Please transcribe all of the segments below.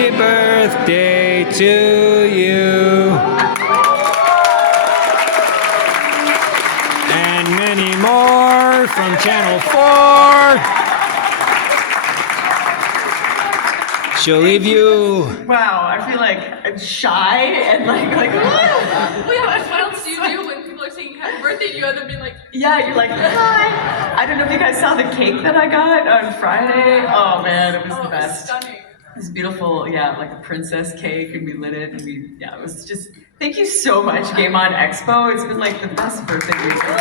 Happy birthday to you. And many more from Channel 4. She'll leave you. Wow, I feel like I'm shy and like. Well, yeah, what else do you do when people are saying happy birthday to you other than being like, Yeah, you're like, hi. I don't know if you guys saw the cake that I got on Friday. Oh man, it was the best. stunning. It was beautiful, yeah, like a princess cake, and we lit it, and it was just, thank you so much, GameOn Expo. It's been like the best birthday week ever.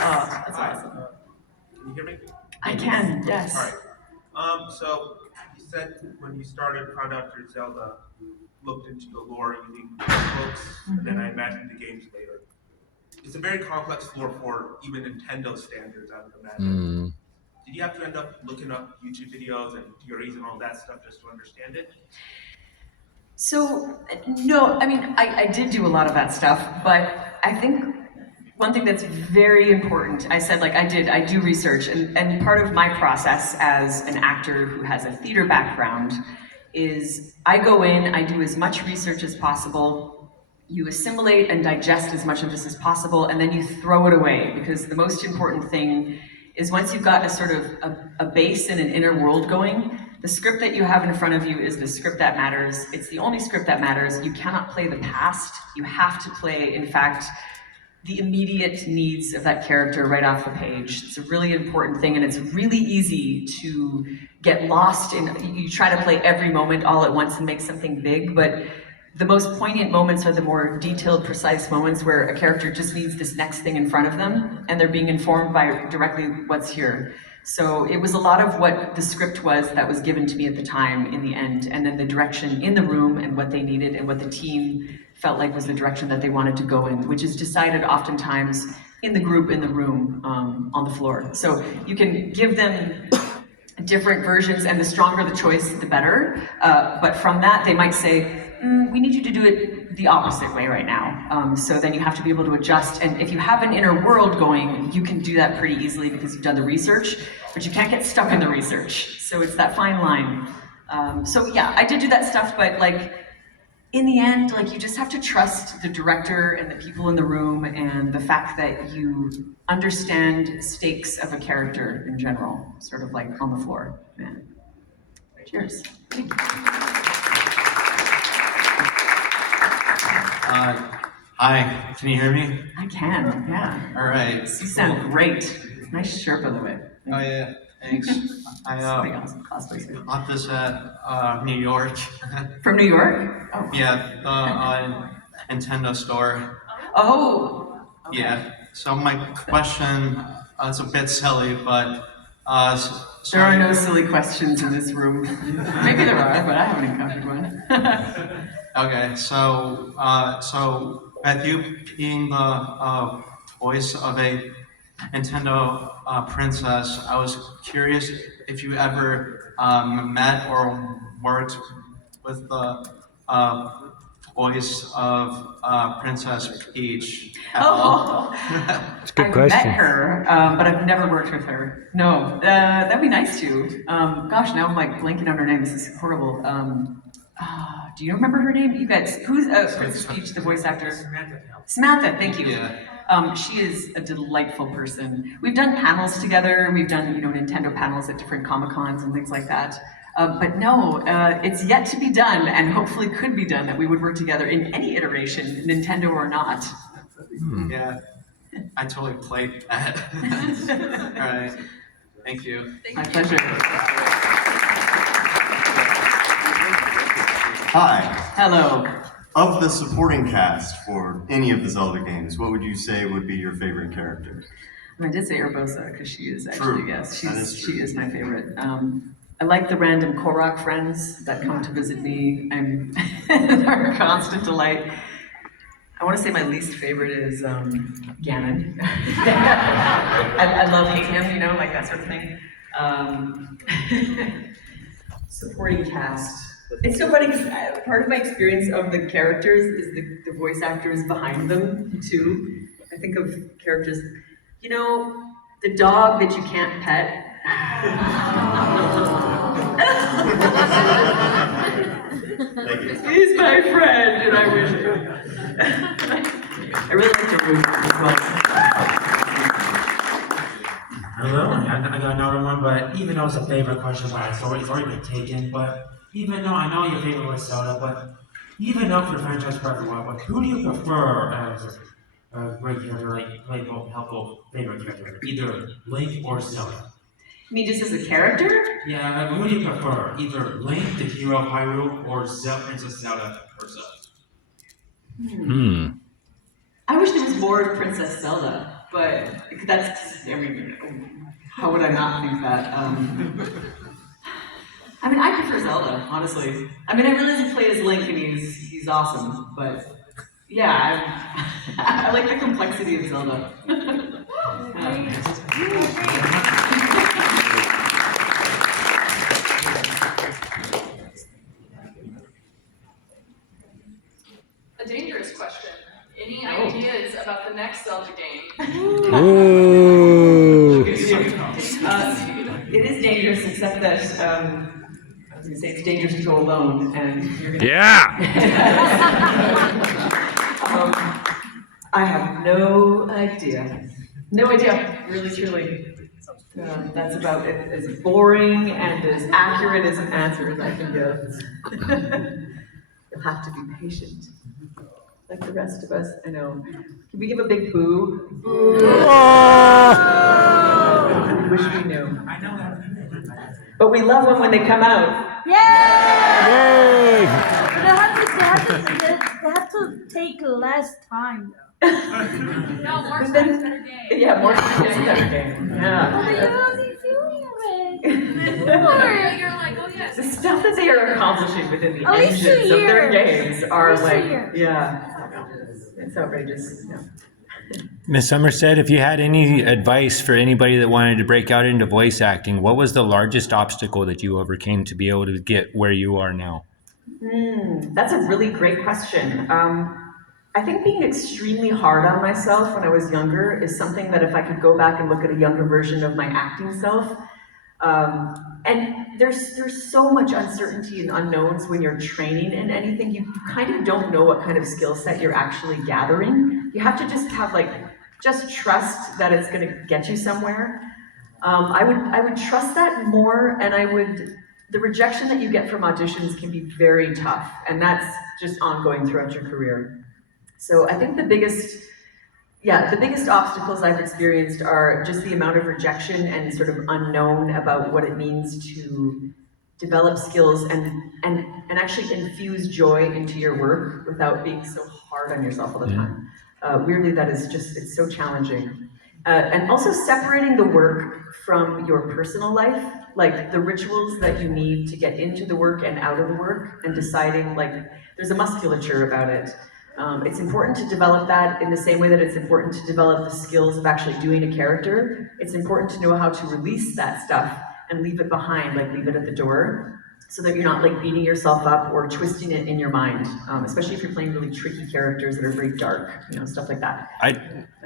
Oh, that's awesome. Can you hear me? I can, yes. All right. So you said when you started found out your Zelda, you looked into the lore using books, and then I imagined the games later. It's a very complex lore for even Nintendo standards, I would imagine. Did you have to end up looking up YouTube videos and theories and all that stuff just to understand it? So, no, I mean, I did do a lot of that stuff, but I think one thing that's very important, I said, like, I do research, and part of my process as an actor who has a theater background is I go in, I do as much research as possible, you assimilate and digest as much of this as possible, and then you throw it away, because the most important thing is once you've got a sort of a base and an inner world going, the script that you have in front of you is the script that matters. It's the only script that matters. You cannot play the past. You have to play, in fact, the immediate needs of that character right off the page. It's a really important thing, and it's really easy to get lost in, you try to play every moment all at once and make something big, but the most poignant moments are the more detailed, precise moments where a character just needs this next thing in front of them, and they're being informed by directly what's here. So it was a lot of what the script was that was given to me at the time in the end, and then the direction in the room and what they needed and what the team felt like was the direction that they wanted to go in, which is decided oftentimes in the group, in the room, on the floor. So you can give them different versions, and the stronger the choice, the better. But from that, they might say, we need you to do it the opposite way right now. So then you have to be able to adjust. And if you have an inner world going, you can do that pretty easily because you've done the research, but you can't get stuck in the research. So it's that fine line. So yeah, I did do that stuff, but like, in the end, like, you just have to trust the director and the people in the room and the fact that you understand stakes of a character in general, sort of like on the floor. Yeah. Cheers. Hi, can you hear me? I can, yeah. All right. You sound great. Nice shirt, by the way. Oh yeah, thanks. I Awesome cosplay. bought this at New York. From New York? Oh. Yeah, the Nintendo store. Oh. Okay. Yeah. So my question is a bit silly, but There are no silly questions in this room. Maybe there are, but I haven't encountered one. Okay, so with you being the voice of a Nintendo princess, I was curious if you ever met or worked with the voice of Princess Peach at all. That's a good I've question. met her, but I've never worked with her. No, that'd be nice to. Gosh, now I'm like blanking on her name. This is horrible. Do you remember her name? You guys, who's Princess Peach, the voice actor? Samantha, thank you. Yeah. She is a delightful person. We've done panels together. We've done, Nintendo panels at different Comic-Cons and things like that. But no, it's yet to be done, and hopefully could be done, that we would work together in any iteration, Nintendo or not. Yeah, I totally played that. All right, thank you. My pleasure. Hi. Hello. Of the supporting cast for any of the Zelda games, what would you say would be your favorite character? I did say Urbosa because she is actually, True. yes, That is true. she is my favorite. I like the random Korok friends that come to visit me. They're a constant delight. I want to say my least favorite is Ganon. I love hate him, like that sort of thing. Supporting cast. It's so funny because part of my experience of the characters is the voice actors behind them too. I think of characters, The dog that you can't pet. He's my friend, and I wish I really like to root as well. Hello, I got another one, but even though it's a favorite question, but it's already been taken, but even though I know your favorite was Zelda, but even though for the franchise forever, but who do you prefer as a great character, like playable, helpful favorite character? Either Link or Zelda? You mean just as a character? Yeah, like, who do you prefer? Either Link, the hero of Hyrule, or Princess Zelda herself? I wish there was more of Princess Zelda, but that's, I mean, how would I not think that? I mean, I prefer Zelda, honestly. I mean, I realize he played as Link and he's awesome, but yeah, I like the complexity of Zelda. A dangerous question. Any ideas about the next Zelda game? Ooh. It is dangerous, except that I was going to say it's dangerous to go alone, and you're going to. Yeah. I have no idea. No idea, really, truly. That's about as boring and as accurate as an answer as I can give. You'll have to be patient. Like the rest of us, I know. Can we give a big boo? Boo! I wish we knew. I know that. But we love them when they come out. Yay. They have to take less time. No, more time's better game. Yeah, more time is a better game. Yeah. You're already feeling already. You're like, oh yes. The stuff that they are accomplishing within the At least engines 2 of their years. games are At least 2 like, years. yeah, it's outrageous. Yeah. Miss Summersett, if you had any advice for anybody that wanted to break out into voice acting, what was the largest obstacle that you overcame to be able to get where you are now? That's a really great question. I think being extremely hard on myself when I was younger is something that if I could go back and look at a younger version of my acting self, and there's so much uncertainty and unknowns when you're training in anything. You kind of don't know what kind of skill set you're actually gathering. You have to just have just trust that it's going to get you somewhere. I would trust that more, and the rejection that you get from auditions can be very tough, and that's just ongoing throughout your career. So I think the biggest obstacles I've experienced are just the amount of rejection and sort of unknown about what it means to develop skills and actually infuse joy into your work without being so hard on yourself all the time. Weirdly, it's so challenging. And also separating the work from your personal life, like the rituals that you need to get into the work and out of the work, and deciding, there's a musculature about it. It's important to develop that in the same way that it's important to develop the skills of actually doing a character. It's important to know how to release that stuff and leave it behind, leave it at the door, so that you're not beating yourself up or twisting it in your mind, especially if you're playing really tricky characters that are very dark, stuff like that.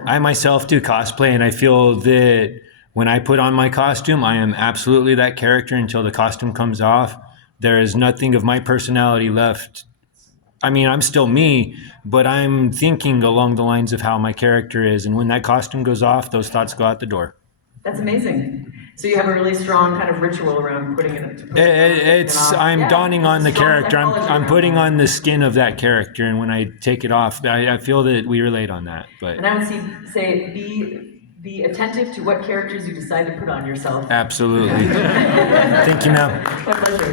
I myself do cosplay, and I feel that when I put on my costume, I am absolutely that character until the costume comes off. There is nothing of my personality left. I mean, I'm still me, but I'm thinking along the lines of how my character is. And when that costume goes off, those thoughts go out the door. That's amazing. So you have a really strong kind of ritual around putting it. I'm donning on the character. I'm putting on the skin of that character. And when I take it off, I feel that we relate on that. But and I would say be attentive to what characters you decide to put on yourself. Absolutely. Thank you, ma'am. My pleasure.